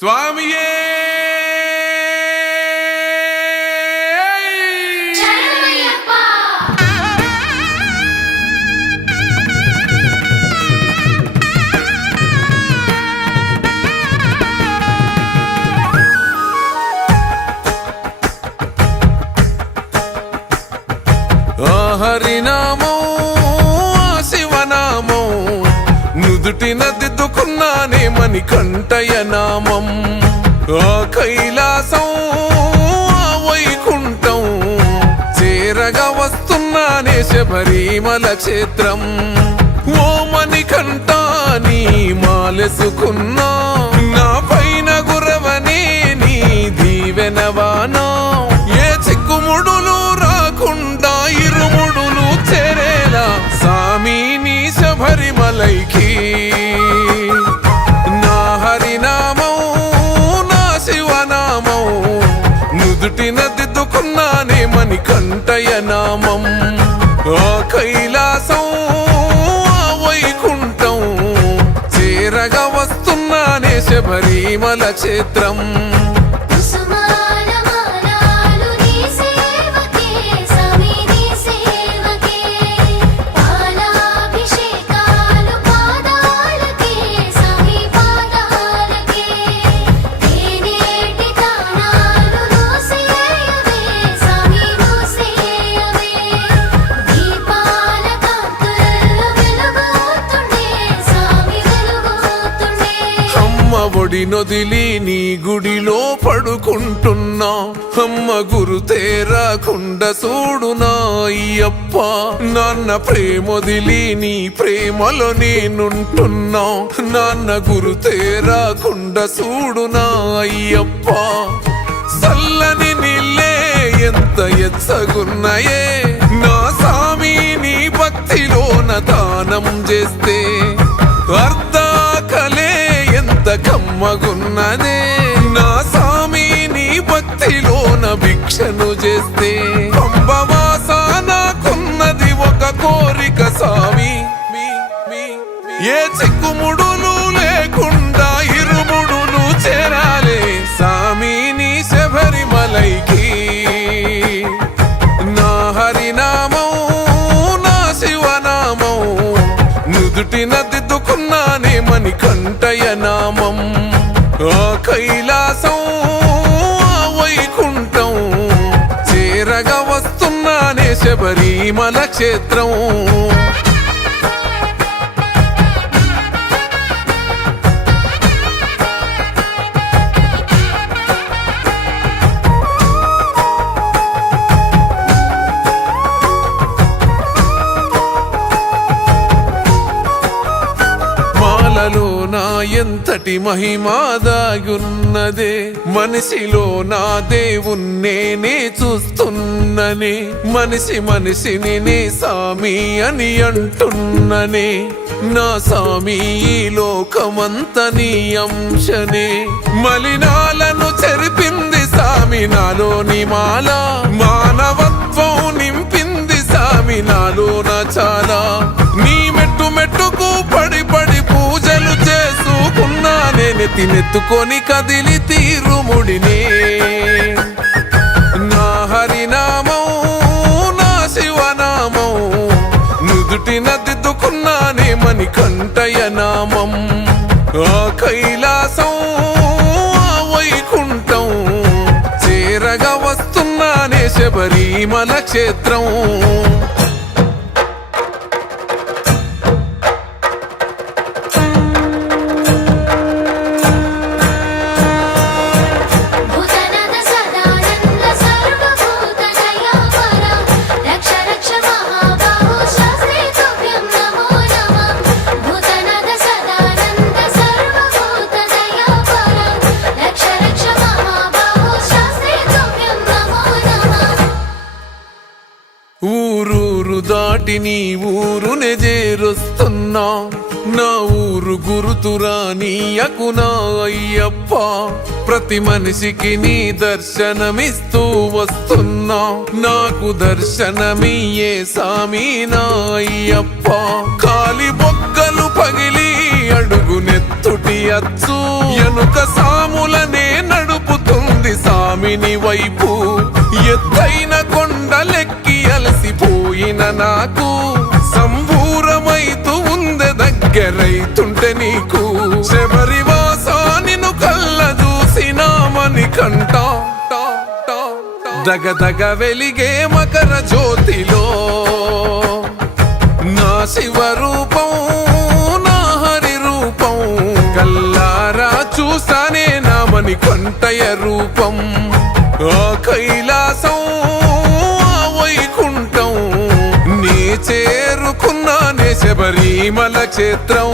స్వామియే హరినామం శివనామం నుదుటిన దిద్దుకున్నానే మణికంఠయ నామం ఆ కైలాసం వైకుంఠం చేరగా వస్తున్నానే శబరిమల క్షేత్రం ఓ మణికంఠ నీ మాలెసుకున్నా నా పైన గురవనే నీ దీవెనవానా ఏ చిక్కుముడులు రాకుండా ఇరుముడులు చేరేలా సామి నీ శబరిమలైకి నా హరినామం నా శివనామం నుదుటిన దిద్దుకున్నానే మణికంఠయ నామం ఆ కైలాసం వైకుంఠం చేరగా వస్తున్నానే శబరిమల క్షేత్రం ఒడి నొదిలి నీ గుడిలో పడుకుంటున్నా అమ్మ గురు తేరాకుండా చూడునా అయ్యప్ప నాన్న ప్రేమొదిలి నీ ప్రేమలో నేనుంటున్నా నాన్న గురు తేరాకుండా చూడునా అయ్యప్ప చల్లని నీళ్ళే ఎంత ఎచ్చగున్నాయే నా సామి నీ భక్తిలోన దానం చేస్తే అర్ధాకలే కమ్మగున్నదే నా సామి నీ భక్తిలోన భిక్షను చేస్తే పంబవాస నాకున్నది ఒక కోరిక సామి ఏ చిక్కుముడులు లేకుండా ఇరుముడులు చేరాలే సామి నీ శబరిమలైకి నా హరినామం నా శివనామం నుదుటిన దిద్దుకున్నానే మణికంఠయ నామం ఆ కైలాసం వైకుంఠం చేరగా వస్తున్నానే శబరిమల క్షేత్రం నా ఎంతటి మహిమాదాగున్నదే మనిషిలో నా దేవుణ్ణే చూస్తున్ననే మనిషిని నే సామి అని అంటున్ననే నా సామి ఈ లోకమంత నీ అంశనే మలినాలను చెరిపింది సామి నాలోని మాల మానవత్వం నింపింది సామి నాలోన చాలా నీ మెట్టు మెట్టుకు పడి పడి పూజలు చేసుకున్నానే నెత్తినెత్తుకొని కదిలి తీరుముడినే నా హరినామం నా శివనామం నుదుటిన దిద్దుకున్నానే మణికంఠయ నామం ఆ కైలాసం వైకుంఠం చేరగా వస్తున్నానే శబరిమల క్షేత్రం ఊరూరు దాటి నీ ఊరునే చేరుస్తున్నా నా ఊరు గురుతురా నీయకునా అయ్యప్ప ప్రతి మనిషికి నీ దర్శనమిస్తూ వస్తున్నా నాకు దర్శనమియ్యే సామి నా అయ్యప్ప కాలి బొగ్గలు పగిలి అడుగునెత్తుటి అచ్చు ఎనుక సాముల స్వామిని వైపు ఎత్తైన కొండలెక్కి అలసిపోయిన నాకు సంబూరమైతూ ఉందె దగ్గరైతుంటే నీకు శబరివాస నిన్ను కళ్ళ చూసినామని కంట దగదగ వెలిగే మకర జ్యోతిలో నా శివరూపం నా హరి రూపం కల్లారా చూసానే నామని కొంటయ రూపం ఆ కైలాసం ఆ వైకుంఠం నీ చేరుకున్నానే శబరిమల క్షేత్రం